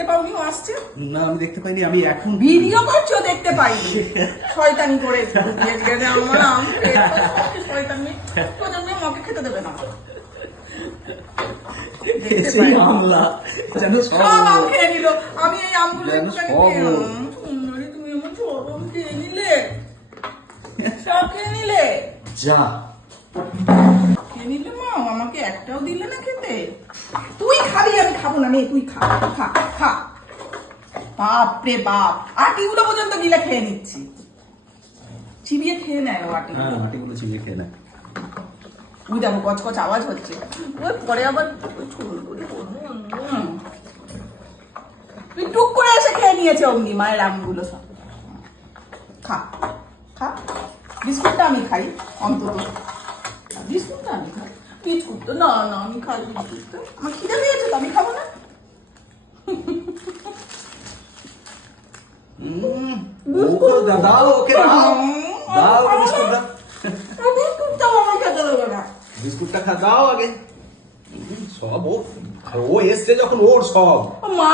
দেখতে পাওনি ও আসছে? না আমি দেখতে পাইনি, আমি এখন ভিডিও করছো দেখতে পাইনি। শয়তানি করে আমার আম শয়তানি প্রজন্মে আমাকে খেতে দেবে না। সেই আমলা যেন সব আম খেয়ে নিল। আমি এই আমগুলো একটুখানি খেয়ে সুন্দরী তুমি আমার সব আম খেয়ে নিলে, সব খেয়ে নিলে, যা খেয়ে নিলে মা, আমাকে একটাও দিলে না খেতে। তুই খাবি, আমি খাবো না, নে তুই খা খা খা। বাপ রে বাপ, আটিগুলো পর্যন্ত গিলে খেয়ে নিচ্ছি। চিবিয়ে খেয়ে নেয় ও আটি। হ্যাঁ আটিগুলো চিবিয়ে খেয়ে নেয়। ওই দেখো কচকচ আওয়াজ হচ্ছে, ওই পরে আবার তুই টুক করে এসে খেয়ে নিয়েছে অমনি মায়ের আমগুলো সব। খা খা, বিস্কুটটা আমি খাই অন্তত, বিস্কুটটা আমি খাই। বিস্কুট তো না না আমি খাই বিস্কুটটা, আমার খিদে পেয়েছে তো আমি খাবো না। দাও ওকে দাও, দাও বিস্কুটটা, বিস্কুটটাও আমার খেতে দেবে না। বিস্কুটটা দাও আগে। সব ও এসছে যখন ওর সব। মা